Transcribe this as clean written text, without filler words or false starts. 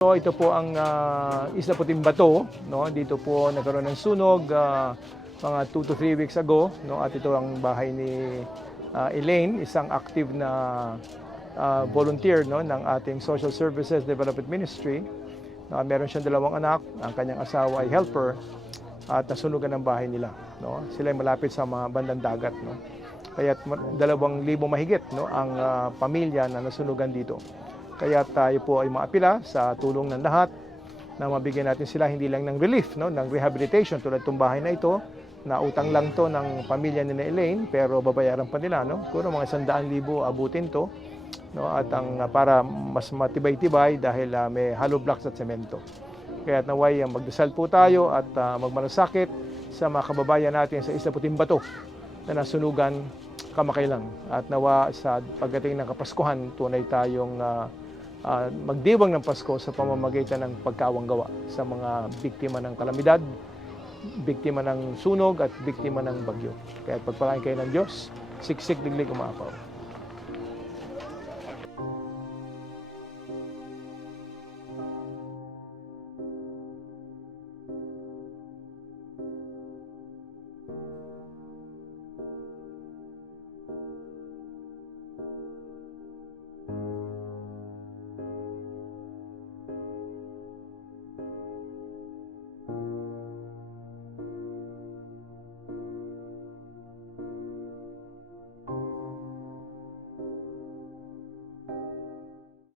So ito po ang Isla Puting Bato, no? Dito po nagkaroon ng sunog mga 2 to 3 weeks ago, no? At ito ang bahay ni Elaine, isang active na volunteer, no, ng ating Social Services Development Ministry. Meron siyang 2 anak, ang kanyang asawa ay helper at nasunugan ang bahay nila, no? Sila ay malapit sa mga bandang dagat, no? Kaya 2,000 mahigit, no, ang pamilya na nasunugan dito. Kaya tayo po ay maapila sa tulong ng lahat na mabigyan natin sila hindi lang ng relief, no, ng rehabilitation tulad itong bahay na ito, na utang lang to ng pamilya ni Elaine pero babayaran pa nila, no? Kuro mga 100,000 abutin to, no, at ang para mas matibay-tibay dahil may hollow blocks at semento. Kaya naway magdasal po tayo at magmalasakit sa mga kababayan natin sa Isla Puting Bato na nasunugan kamakailan. At nawa sa pagdating ng Kapaskuhan, tunay tayong magdiwang ng Pasko sa pamamagitan ng pagkawanggawa sa mga biktima ng kalamidad, biktima ng sunog at biktima ng bagyo. Kaya pagpalain kayo ng Diyos, siksik diglig umaapaw.